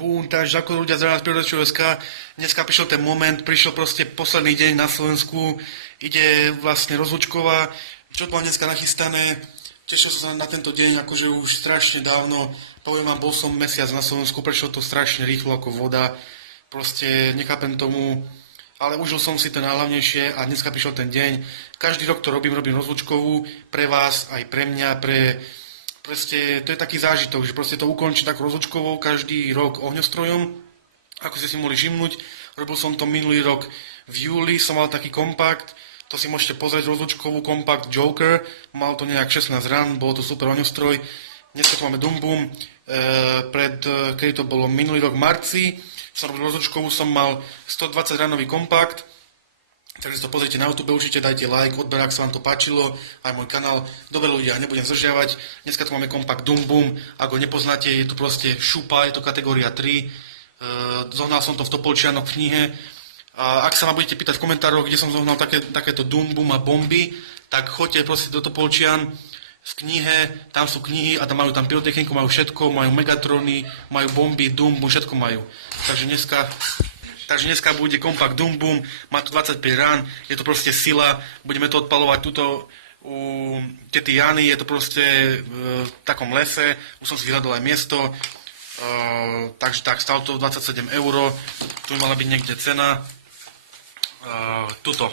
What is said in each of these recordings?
Takže ako ľudia z nás prírodočovská, dneska prišiel ten moment, prišiel proste posledný deň na Slovensku, ide vlastne rozlúčková, čo tu mám dneska nachystané, tešil som sa na tento deň, akože už strašne dávno, poviem vám, bol som mesiac na Slovensku, prešiel to strašne rýchlo ako voda, proste nechápem tomu, ale užil som si to najhlavnejšie a dneska prišiel ten deň. Každý rok to robím rozlúčkovú pre vás, aj pre mňa, proste to je taký zážitok, že proste to ukončím takou rozlúčkovou každý rok ohňostrojom. Ako ste si mohli všimnúť, robil som to minulý rok v júli, som mal taký kompakt, to si môžete pozrieť, rozlúčkovú kompakt Joker, mal to nejak 16 rán, bolo to super ohňostroj. Dneska tu máme Dum Bum, kedy to bolo minulý rok v marci, som robil rozlúčkovú, som mal 120 ranový kompakt, takže si to pozrite na YouTube, určite dajte like, odber, ak sa vám to páčilo, aj môj kanál. Dobre ľudia, nebudem zdržiavať. Dneska tu máme kompakt Dum Bum, ak ho nepoznáte, je tu proste šupa, je to kategória 3. Zohnal som to v Topolčianoch v knihe. A ak sa ma budete pýtať v komentároch, kde som zohnal takéto Dum Bum a bomby, tak choďte proste do Topolčian v knihe, tam sú knihy a tam majú tam pyrotechniku, majú všetko, majú megatrony, majú bomby, Dum Bum, všetko majú. Takže dneska bude kompakt Dum Bum, má tu 25 rán, je to proste sila, budeme to odpalovať tuto u tety Jany, je to proste v takom lese, už som si vyhľadal aj miesto, takže tak, stalo to 27 €, tu mala byť niekde cena, tuto,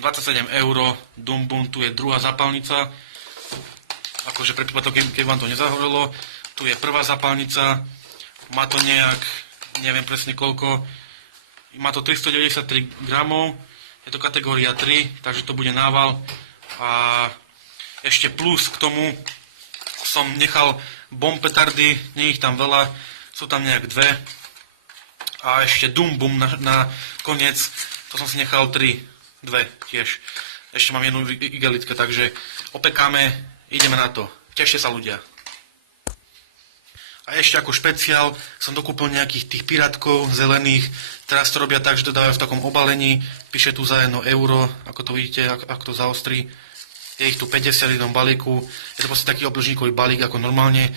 27 €, Dum Bum, tu je druhá zapálnica, akože pre prípadok, keď vám to nezahorelo, tu je prvá zapálnica, má to nejak, neviem presne koľko, má to 393 gramov, je to kategória 3, takže to bude nával. A ešte plus k tomu som nechal bomb petardy, nie ich tam veľa, sú tam nejak dve. A ešte Dum Bum na koniec, to som si nechal dve tiež. Ešte mám jednu igelitke, takže opekáme, ideme na to. Tešte sa ľudia. A ešte ako špeciál som dokúpil nejakých tých pirátkov zelených. Teraz to robia tak, že to dávajú v takom obalení. Píše tu za 1 €, ako to vidíte, ako to zaostrí. Je ich tu 50 v jednom balíku. Je to proste taký obdĺžníkový balík ako normálne.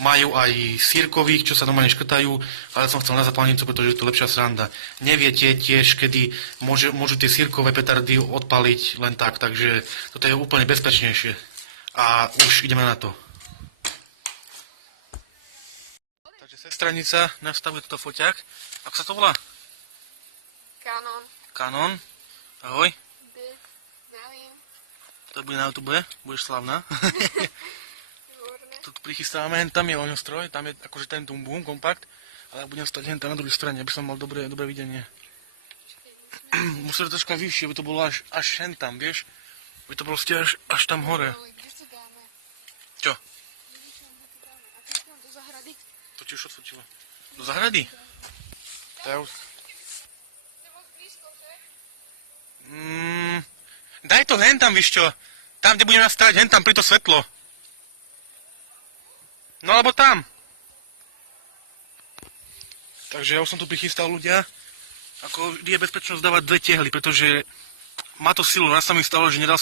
Majú aj sírkových, čo sa normálne škrtajú, ale som chcel na zapálnicu, pretože je to lepšia sranda. Neviete tiež, kedy môžu tie sírkové petardy odpaliť len tak, takže toto je úplne bezpečnejšie. A už ideme na to. Sestranica nastavuje toto foťák. Ako sa to volá? Canon. Canon. Ahoj. Zdravím. To bude na YouTube, budeš slavná. Tu prichystáme, tam je ohňostroj, tam je akože ten Dum Bum kompakt, ale ja budem stať tam na druhej strane, aby som mal dobré videnie. Musím to troška vyššie, aby to bolo až hen tam, vieš? Aby to proste až tam hore. Ale kde sa dáme? Čo? A keď tam do zahrady? To ti už odfočilo. Do zahrady? To ja už... Daj to hen tam, víš čo? Tam, kde budeme stať, hen tam pri to svetlo. No alebo tam. Takže ja už som tu prichystal ľudia. Ako je bezpečnosť dávať 2 tehly, pretože má to silu. Raz sa mi stalo, že nedal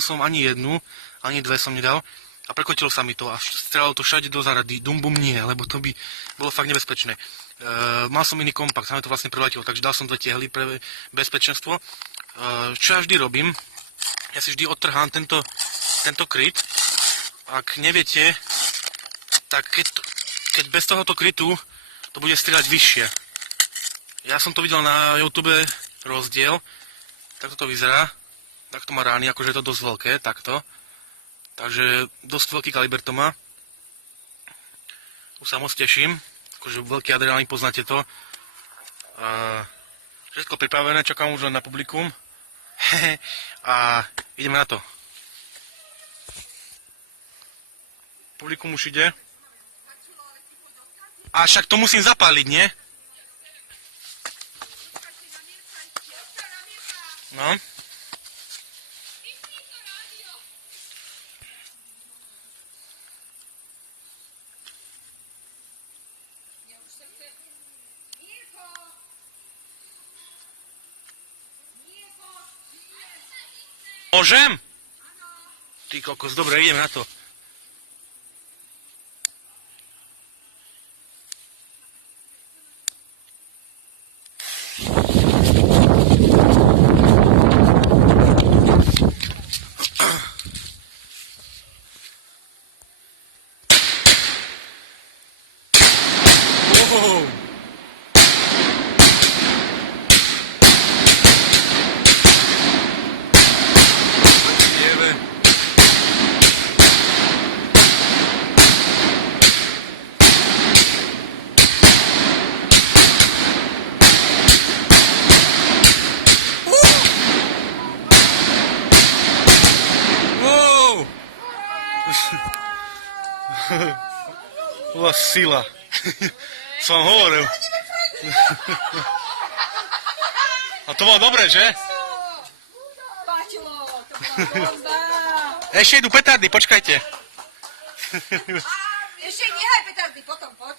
som ani jednu, ani 2 som nedal. A prekotilo sa mi to a strelalo to všade do zahrady. Dum Bum nie, lebo to by bolo fakt nebezpečné. Mal som iný kompakt, sa mi to vlastne preletilo, takže dal som 2 tehly pre bezpečenstvo. Čo ja vždy robím, ja si vždy odtrhám tento kryt. Ak neviete, tak keď bez tohoto krytu to bude strieľať vyššie. Ja som to videl na YouTube rozdiel, takto to vyzerá, takto má rány, akože je to dosť veľké, takto. Takže dosť veľký kaliber to má. Už sa moc teším, akože veľký adrenalín, poznáte to. Všetko pripravené, čakám už len na publikum. A ideme na to. Publikum už ide. A však to musím zapáliť, nie? No. Môžem? Ty kokos, dobre, ideme na to. Wow. Jebe. Wow. Bola sila. Som hovoril. A to bolo dobre, že? Paťo, to bola bomba. Ešte idú petardy, počkajte. Ešte nehaj petardy, potom poď.